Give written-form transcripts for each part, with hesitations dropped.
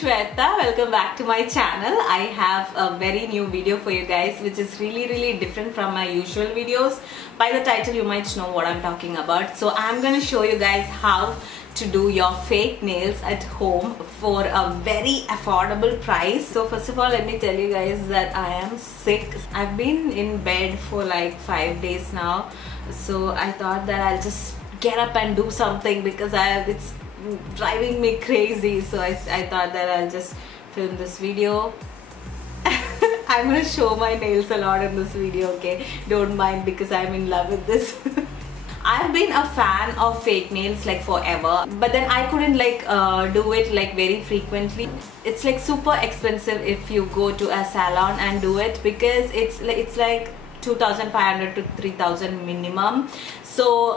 Swetha. Welcome back to my channel. I have a very new video for you guys which is really different from my usual videos. By the title you might know what I'm talking about. So I'm going to show you guys how to do your fake nails at home for a very affordable price. So first of all, let me tell you guys that I am sick. I've been in bed for like 5 days now. So I thought that I'll just get up and do something because it's driving me crazy. So I thought that I'll just film this video. I'm gonna show my nails a lot in this video, okay? Don't mind because I'm in love with this. I've been a fan of fake nails like forever, but then I couldn't like do it like very frequently. It's like super expensive if you go to a salon and do it because it's like 2,500 to 3,000 minimum. So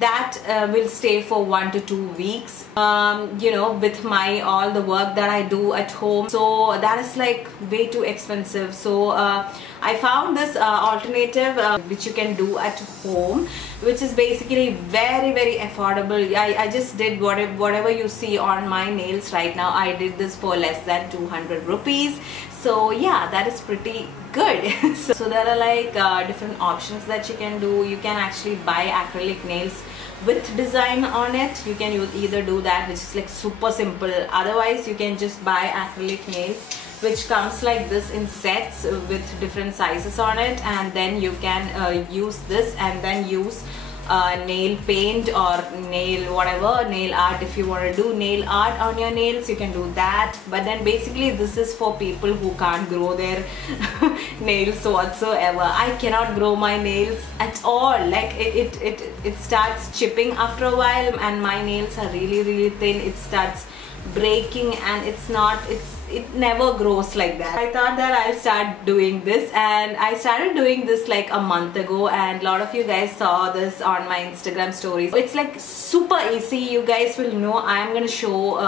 that will stay for 1 to 2 weeks, you know, with all the work that I do at home. So that is like way too expensive. So I found this alternative which you can do at home, which is basically very affordable. I just did whatever you see on my nails right now. I did this for less than 200 rupees. So yeah, that is pretty good. So there are like different options that you can do. You can actually buy acrylic nails with design on it. You can either do that, which is like super simple. Otherwise you can just buy acrylic nails which comes like this in sets with different sizes on it, and then you can use this and then use nail paint or nail art. If you want to do nail art on your nails, you can do that. But then basically this is for people who can't grow their nails whatsoever. I cannot grow my nails at all. Like it starts chipping after a while, and my nails are really thin. It starts breaking and it never grows like that. I thought that I'll start doing this, and I started doing this like a month ago, and a lot of you guys saw this on my Instagram stories. It's like super easy. You guys will know. I'm gonna show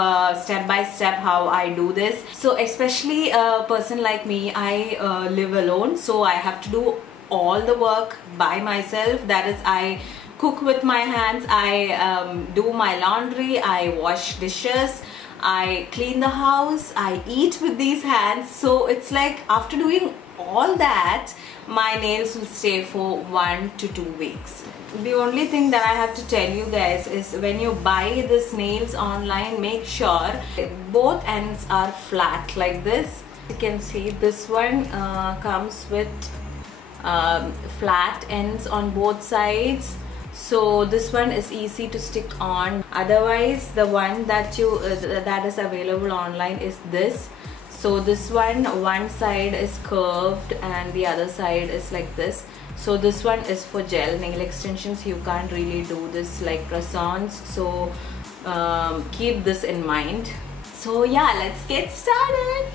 step by step how I do this. So especially a person like me, I live alone, so I have to do all the work by myself. That is, I cook with my hands, I do my laundry, I wash dishes, I clean the house, I eat with these hands. So it's like after doing all that, my nails will stay for 1 to 2 weeks. The only thing that I have to tell you guys is when you buy these nails online, make sure both ends are flat like this. You can see this one comes with flat ends on both sides. So this one is easy to stick on. Otherwise the one that is available online is this. So this one side is curved and the other side is like this. So this one is for gel nail extensions. You can't really do this like press-ons, so keep this in mind. So yeah, let's get started.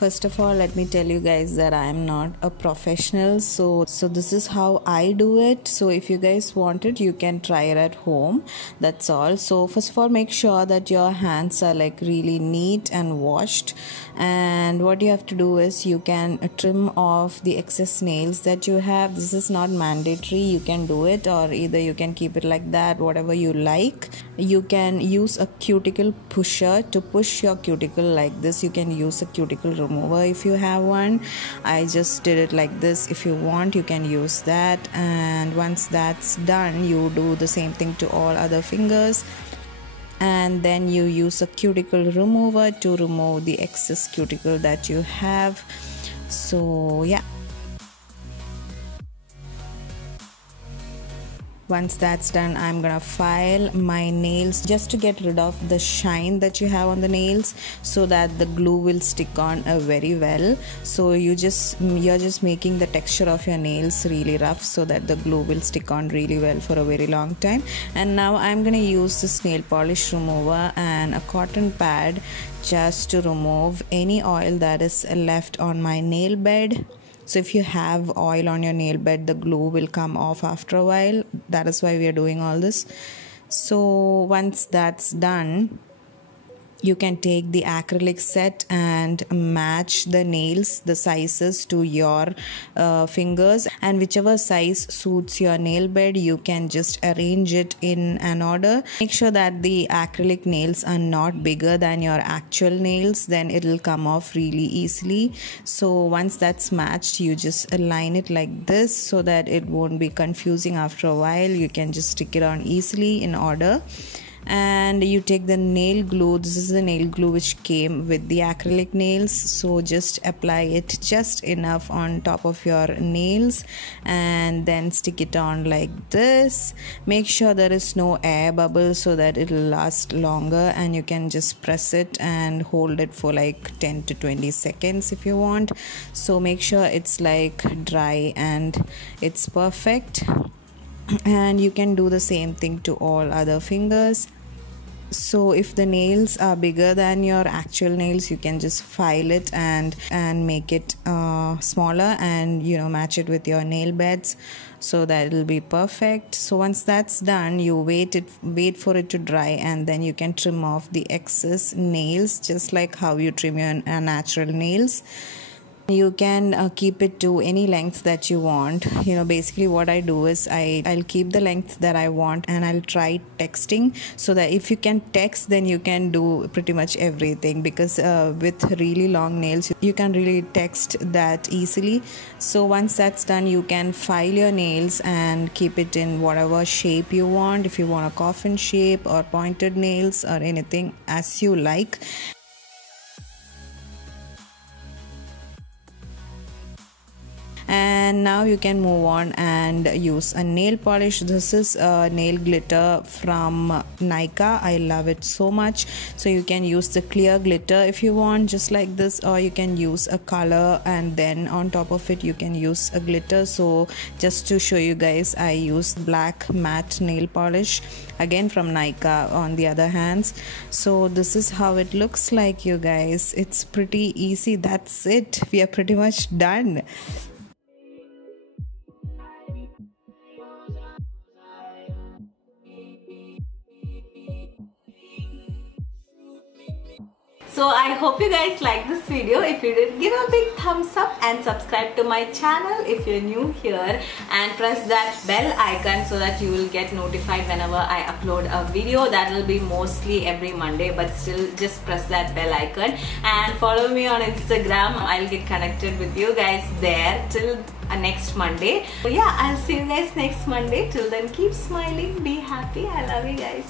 First of all, let me tell you guys that I am not a professional, so this is how I do it. So if you guys want it, you can try it at home. That's all. So first of all, make sure that your hands are like really neat and washed, and what you have to do is you can trim off the excess nails that you have. This is not mandatory. You can do it, or either you can keep it like that, whatever you like. You can use a cuticle pusher to push your cuticle like this. You can use a cuticle remover if you have one. I just did it like this. If you want, you can use that. And once that's done, you do the same thing to all other fingers, and then you use a cuticle remover to remove the excess cuticle that you have. So yeah, once that's done, I'm gonna file my nails just to get rid of the shine that you have on the nails, so that the glue will stick on very well. So you're just making the texture of your nails really rough so that the glue will stick on really well for a very long time. And now I'm gonna use this nail polish remover and a cotton pad just to remove any oil that is left on my nail bed. So if you have oil on your nail bed, the glue will come off after a while. That is why we are doing all this. So once that's done, you can take the acrylic set and match the nails, the sizes to your fingers, and whichever size suits your nail bed, you can just arrange it in an order. Make sure that the acrylic nails are not bigger than your actual nails, then it'll come off really easily. So once that's matched, you just align it like this so that it won't be confusing after a while. You can just stick it on easily in order. And you take the nail glue. This is the nail glue which came with the acrylic nails, so just apply it just enough on top of your nails and then stick it on like this. Make sure there is no air bubble so that it will last longer, and you can just press it and hold it for like 10 to 20 seconds if you want. So make sure it's like dry and it's perfect. And you can do the same thing to all other fingers. So if the nails are bigger than your actual nails, you can just file it and make it smaller, and match it with your nail beds so that it'll be perfect. So once that's done, you wait for it to dry, and then you can trim off the excess nails just like how you trim your natural nails. You can keep it to any length that you want. Basically what I do is I'll keep the length that I want, and I'll try texting, so that if you can text, then you can do pretty much everything, because with really long nails you can really text that easily. So once that's done, you can file your nails and keep it in whatever shape you want. If you want a coffin shape or pointed nails or anything as you like. And now you can move on and use a nail polish. This is a nail glitter from Nykaa. I love it so much. So you can use the clear glitter if you want, just like this, or you can use a color and then on top of it you can use a glitter. So just to show you guys, I used black matte nail polish again from Nykaa on the other hands. So this is how it looks like, you guys. It's pretty easy. That's it. We are pretty much done. So I hope you guys like this video. If you did, give a big thumbs up and subscribe to my channel if you're new here, and press that bell icon so that you will get notified whenever I upload a video. That will be mostly every Monday, but still just press that bell icon, and follow me on Instagram. I'll get connected with you guys there till next Monday. So yeah, I'll see you guys next Monday. Till then, keep smiling, be happy. I love you guys.